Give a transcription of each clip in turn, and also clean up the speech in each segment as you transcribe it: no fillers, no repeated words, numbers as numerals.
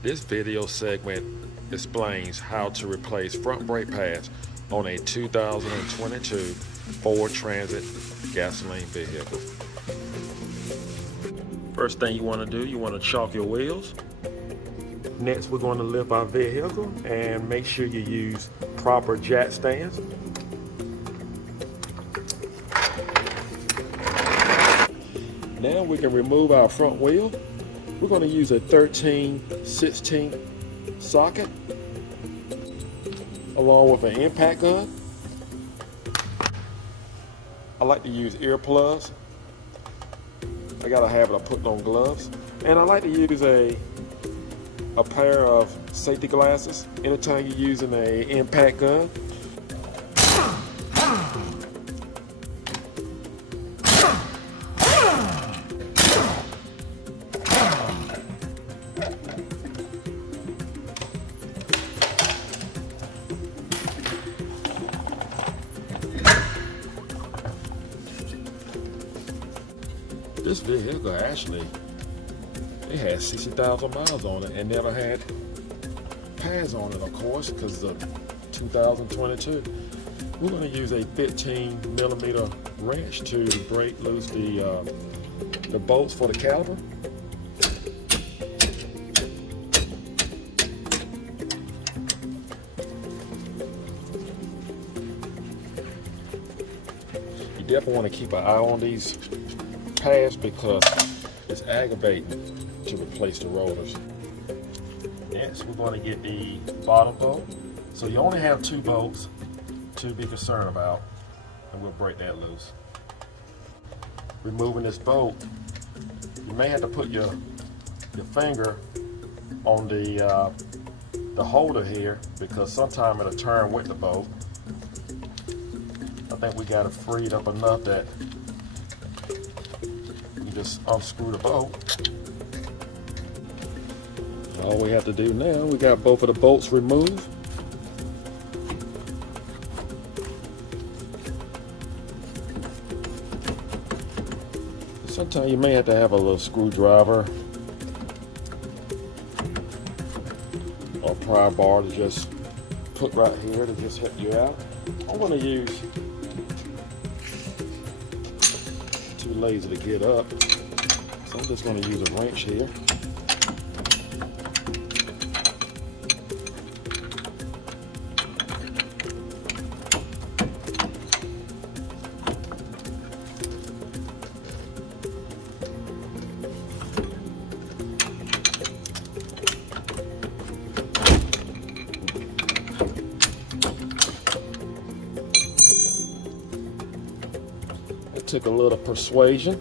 This video segment explains how to replace front brake pads on a 2022 Ford Transit gasoline vehicle. First thing you want to do, you want to chalk your wheels. Next, we're going to lift our vehicle and make sure you use proper jack stands. Now we can remove our front wheel. We're going to use a 13/16 socket along with an impact gun. I like to use earplugs. I got a habit of putting on gloves. And I like to use a pair of safety glasses anytime you're using an impact gun. This vehicle actually, it had 60,000 miles on it and never had pads on it, of course, because of 2022. We're going to use a 15mm wrench to break loose the bolts for the caliper. You definitely want to keep an eye on these pads because it's aggravating to replace the rollers. Next, we're going to get the bottom bolt. So you only have 2 bolts to be concerned about, and we'll break that loose. Removing this bolt, you may have to put your finger on the holder here because sometimes it'll turn with the bolt. I think we got it freed up enough that just unscrew the bolt. All we have to do now, we got both of the bolts removed. Sometimes you may have to have a little screwdriver or pry bar to just put right here to just help you out. I'm going to use, too lazy to get up, so I'm just going to use a wrench here. It took a little persuasion.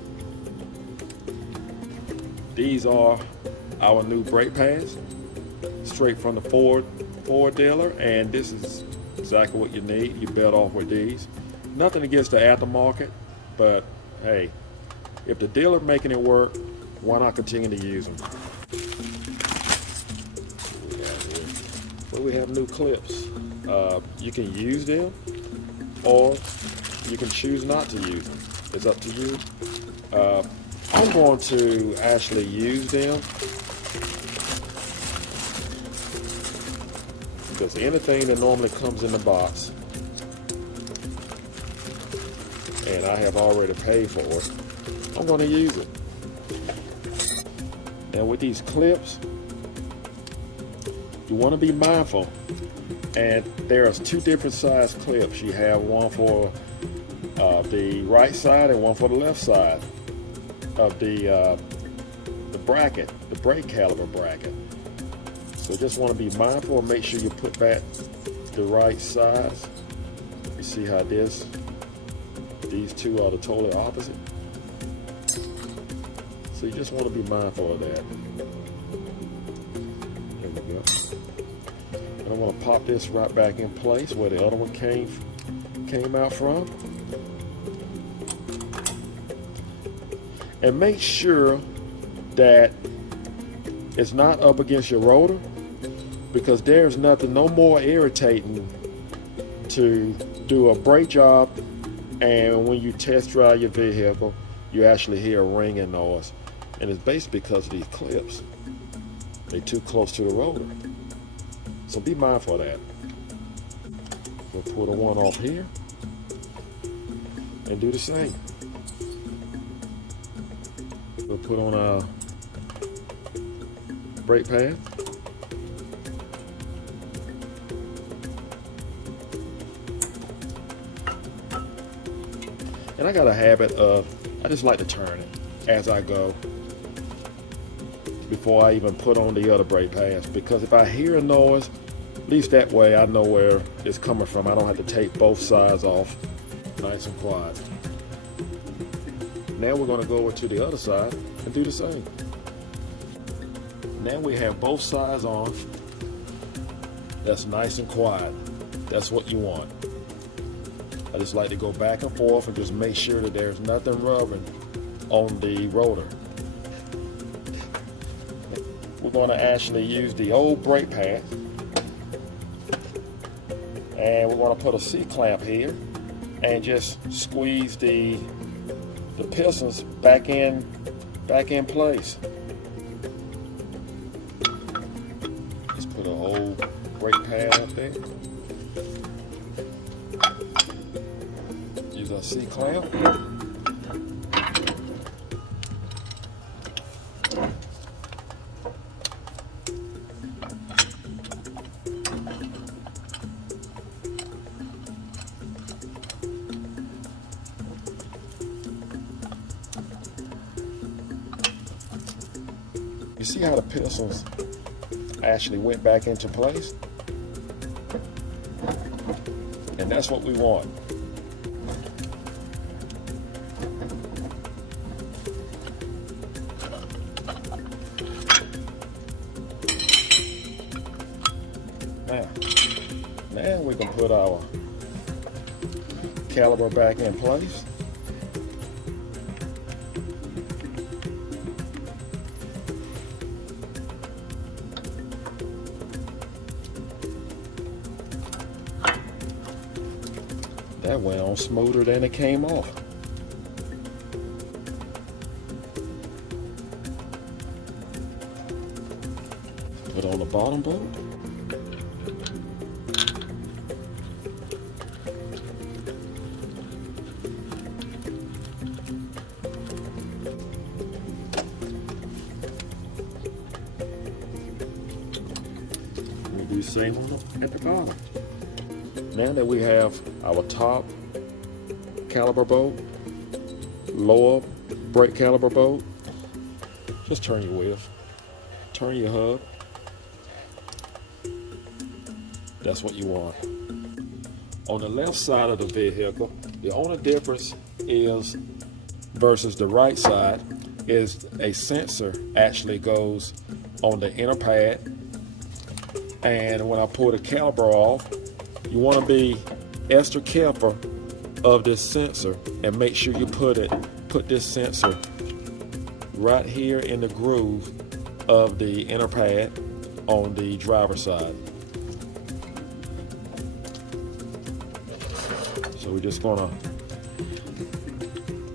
These are our new brake pads, straight from the Ford dealer, and this is exactly what you need. You're better off with these. Nothing against the aftermarket, but hey, if the dealer making it work, why not continue to use them? Well, we have new clips. You can use them, or you can choose not to use them. It's up to you. I'm going to actually use them because anything that normally comes in the box and I have already paid for it, I'm going to use it. Now with these clips, you want to be mindful, and there's 2 different size clips. You have one for the right side and one for the left side of the bracket, the brake caliper bracket. So just want to be mindful and make sure you put back the right size. You see how these 2 are the totally opposite. So you just want to be mindful of that. There we go. And I'm going to pop this right back in place where the other one came out from. And make sure that it's not up against your rotor, because there's nothing no more irritating to do a brake job and when you test drive your vehicle you actually hear a ringing noise, and it's basically because of these clips. They're too close to the rotor. So be mindful of that. We'll pull the one off here and do the same. We'll put on a brake pad. And I got a habit of, I just like to turn it as I go before I even put on the other brake pads, because if I hear a noise, at least that way I know where it's coming from. I don't have to take both sides off. Nice and quiet. Now we're going to go over to the other side and do the same. Now we have both sides on. That's nice and quiet. That's what you want. I just like to go back and forth and just make sure that there's nothing rubbing on the rotor. We're going to actually use the old brake pad, and we're going to put a C-clamp here and just squeeze the pistons back in place. Just put an old brake pad up there. Use a C-clamp. You see how the pistons actually went back into place? And that's what we want. Now we can put our caliper back in place. That went on smoother than it came off. Put on the bottom bolt. We'll do the same one at the bottom. Now that we have our top caliper bolt, lower brake caliper bolt, just turn your wheel, turn your hub. That's what you want. On the left side of the vehicle, the only difference is versus the right side is a sensor actually goes on the inner pad, and when I pull the caliper off, you want to be extra careful of this sensor and make sure you put this sensor right here in the groove of the inner pad on the driver's side. So we're just gonna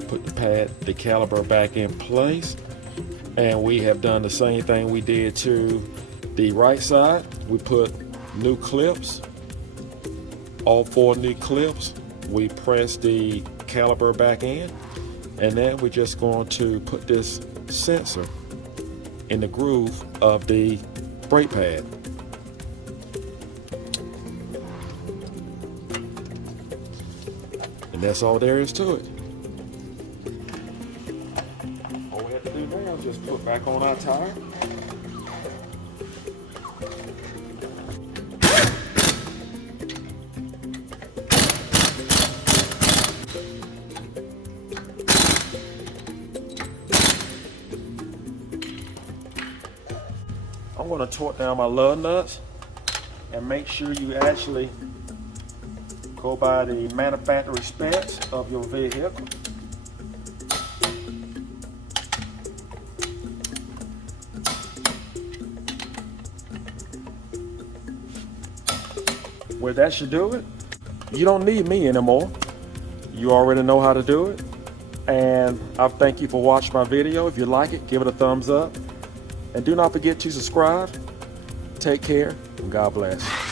put the caliper back in place, and we have done the same thing we did to the right side. We put new clips. All 4 new clips, we press the caliper back in, and then we're just going to put this sensor in the groove of the brake pad. And that's all there is to it. All we have to do now is just put back on our tire. I'm going to torque down my lug nuts and make sure you actually go by the manufacturer specs of your vehicle. Well, that should do it. You don't need me anymore. You already know how to do it. And I thank you for watching my video. If you like it, give it a thumbs up. And do not forget to subscribe. Take care, and God bless.